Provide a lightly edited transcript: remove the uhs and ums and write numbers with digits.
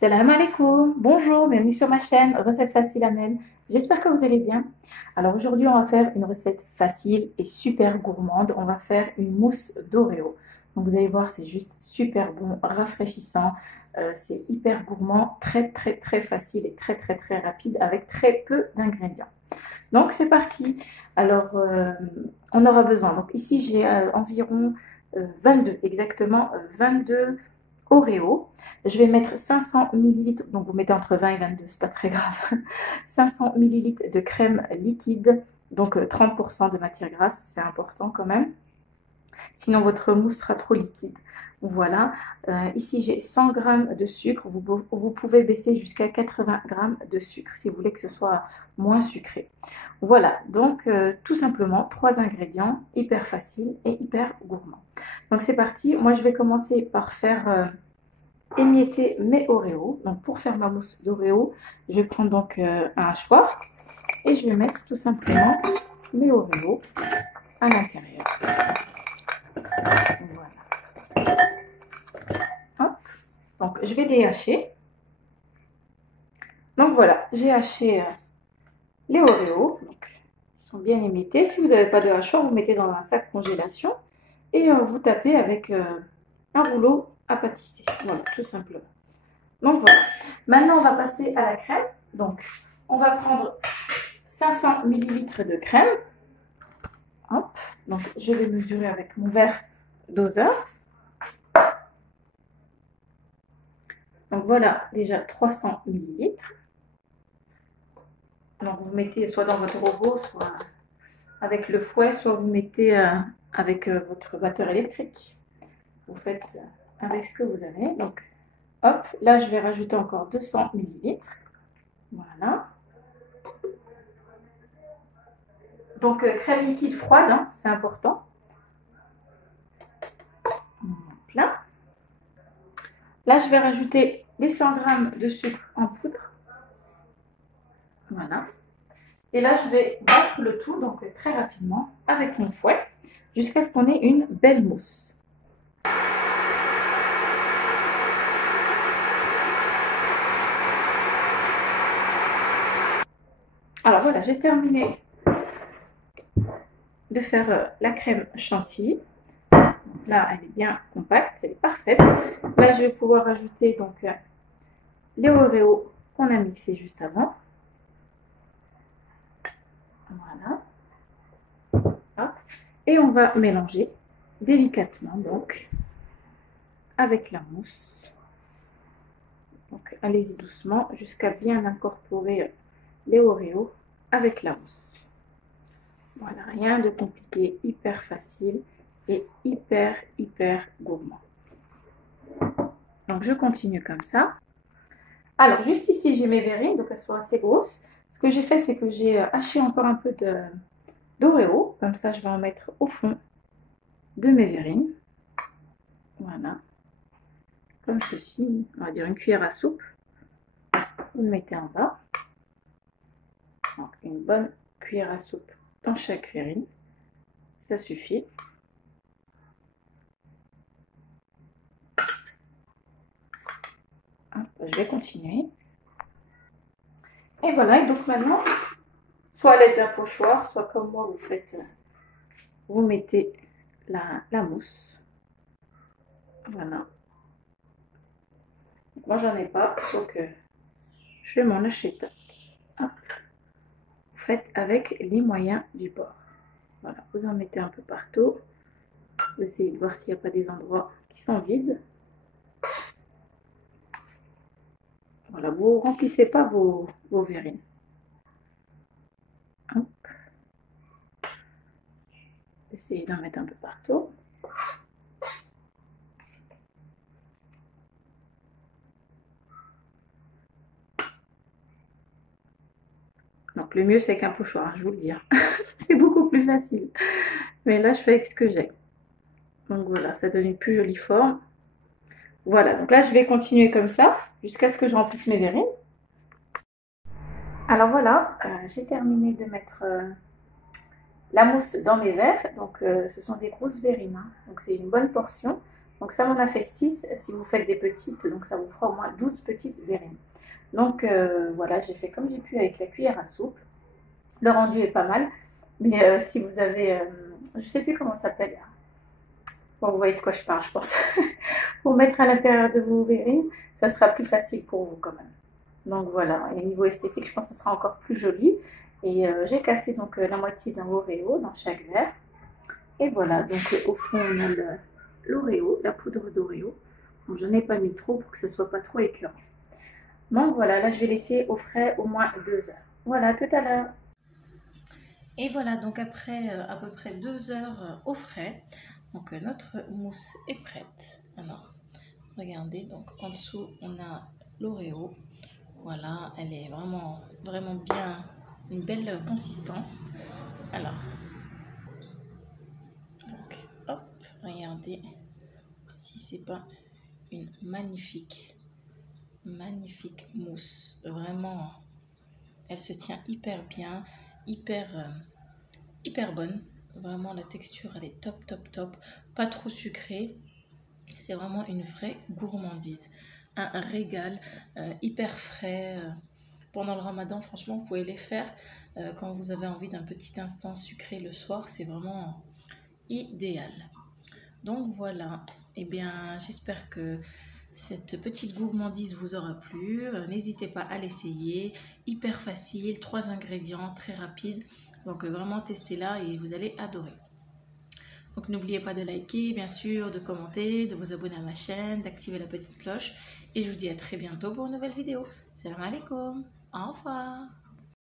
Salam alaikum, bonjour, bienvenue sur ma chaîne Recette Facile Amel. J'espère que vous allez bien. Alors aujourd'hui, on va faire une recette facile et super gourmande. On va faire une mousse d'Oreo. Donc vous allez voir, c'est juste super bon, rafraîchissant. C'est hyper gourmand, très facile et très rapide avec très peu d'ingrédients. Donc c'est parti. Alors on aura besoin. Donc ici j'ai environ 22, exactement 22 Oreo. Je vais mettre 500 millilitres, donc vous mettez entre 20 et 22, c'est pas très grave. 500 millilitres de crème liquide, donc 30% de matière grasse, c'est important quand même. Sinon votre mousse sera trop liquide. Voilà, ici j'ai 100 g de sucre, vous pouvez baisser jusqu'à 80 g de sucre si vous voulez que ce soit moins sucré. Voilà, donc tout simplement 3 ingrédients, hyper faciles et hyper gourmands. Donc c'est parti, moi je vais commencer par faire émietter mes Oreos. Donc pour faire ma mousse d'Oreo, je vais prendre donc un hachoir et je vais mettre tout simplement mes Oreos à l'intérieur. Voilà. Hop. Donc je vais les hacher. Donc voilà, j'ai haché les Oreos. Donc, ils sont bien émiettés. Si vous n'avez pas de hachoir, vous mettez dans un sac congélation et vous tapez avec un rouleau à pâtisser. Voilà, tout simplement. Donc voilà. Maintenant, on va passer à la crème. Donc, on va prendre 500 millilitres de crème. Hop. Donc, je vais mesurer avec mon verre doseur. Donc voilà, déjà 300 millilitres. Donc vous mettez soit dans votre robot, soit avec le fouet, soit vous mettez avec votre batteur électrique. Vous faites avec ce que vous avez. Donc hop, là je vais rajouter encore 200 millilitres. Voilà. Donc crème liquide froide, hein, c'est important. Plein. Là je vais rajouter les 100 g de sucre en poudre. Voilà. Et là, je vais battre le tout, donc très rapidement, avec mon fouet, jusqu'à ce qu'on ait une belle mousse. Alors voilà, j'ai terminé de faire la crème chantilly. Là, elle est bien compacte, elle est parfaite. Là, je vais pouvoir ajouter donc les Oreos qu'on a mixés juste avant. Voilà. Hop. Et on va mélanger délicatement donc avec la mousse. Donc allez-y doucement jusqu'à bien incorporer les Oreos avec la mousse. Voilà, rien de compliqué, hyper facile et hyper gourmand. Donc je continue comme ça. Alors juste ici j'ai mes verrines, donc elles sont assez grosses. Ce que j'ai fait, c'est que j'ai haché encore un peu d'Oreo. Comme ça je vais en mettre au fond de mes verrines. Voilà. Comme ceci, on va dire une cuillère à soupe. Vous le mettez en bas. Donc, une bonne cuillère à soupe dans chaque verrine. Ça suffit. Hop, je vais continuer. Et voilà, et donc maintenant, soit à l'aide d'un pochoir, soit comme moi, vous mettez la mousse. Voilà. Moi, j'en ai pas, donc je vais m'en acheter. Hop. Vous faites avec les moyens du bord. Voilà, vous en mettez un peu partout. Vous essayez de voir s'il n'y a pas des endroits qui sont vides. Voilà, vous ne remplissez pas vos verrines. Hop. Essayez d'en mettre un peu partout. Donc le mieux c'est qu'un pochoir, je vous le dis. C'est beaucoup plus facile. Mais là je fais avec ce que j'ai. Donc voilà, ça donne une plus jolie forme. Voilà, donc là je vais continuer comme ça jusqu'à ce que je remplisse mes verrines. Alors voilà, j'ai terminé de mettre la mousse dans mes verres. Donc ce sont des grosses verrines, hein. Donc c'est une bonne portion. Donc ça m'en a fait 6 si vous faites des petites, donc ça vous fera au moins 12 petites verrines. Donc voilà, j'ai fait comme j'ai pu avec la cuillère à soupe. Le rendu est pas mal, mais si vous avez, je sais plus comment ça s'appelle. Bon, vous voyez de quoi je parle, je pense. Pour mettre à l'intérieur de vos verrines, ça sera plus facile pour vous quand même. Donc voilà, et niveau esthétique, je pense que ça sera encore plus joli. Et j'ai cassé donc la moitié d'un Oreo dans chaque verre. Et voilà, donc au fond on a l'Oreo, la poudre d'Oreo. Donc je n'ai pas mis trop pour que ce soit pas trop écœurant. Donc voilà, là je vais laisser au frais au moins 2 heures. Voilà, tout à l'heure. Et voilà, donc après à peu près 2 heures au frais, donc notre mousse est prête. Alors, regardez, donc en dessous on a l'Oreo. Voilà, elle est vraiment, vraiment bien, une belle consistance. Alors, donc hop, regardez si c'est pas une magnifique, magnifique mousse. Vraiment, elle se tient hyper bien, hyper bonne. Vraiment, la texture, elle est top, top, top. Pas trop sucrée. C'est vraiment une vraie gourmandise. Un régal, hyper frais. Pendant le ramadan, franchement, vous pouvez les faire quand vous avez envie d'un petit instant sucré le soir. C'est vraiment idéal. Donc voilà. Eh bien, j'espère que cette petite gourmandise vous aura plu. N'hésitez pas à l'essayer. Hyper facile, 3 ingrédients, très rapide. Donc vraiment testez-la et vous allez adorer. Donc n'oubliez pas de liker, bien sûr, de commenter, de vous abonner à ma chaîne, d'activer la petite cloche. Et je vous dis à très bientôt pour une nouvelle vidéo. Salam alaikum, au revoir.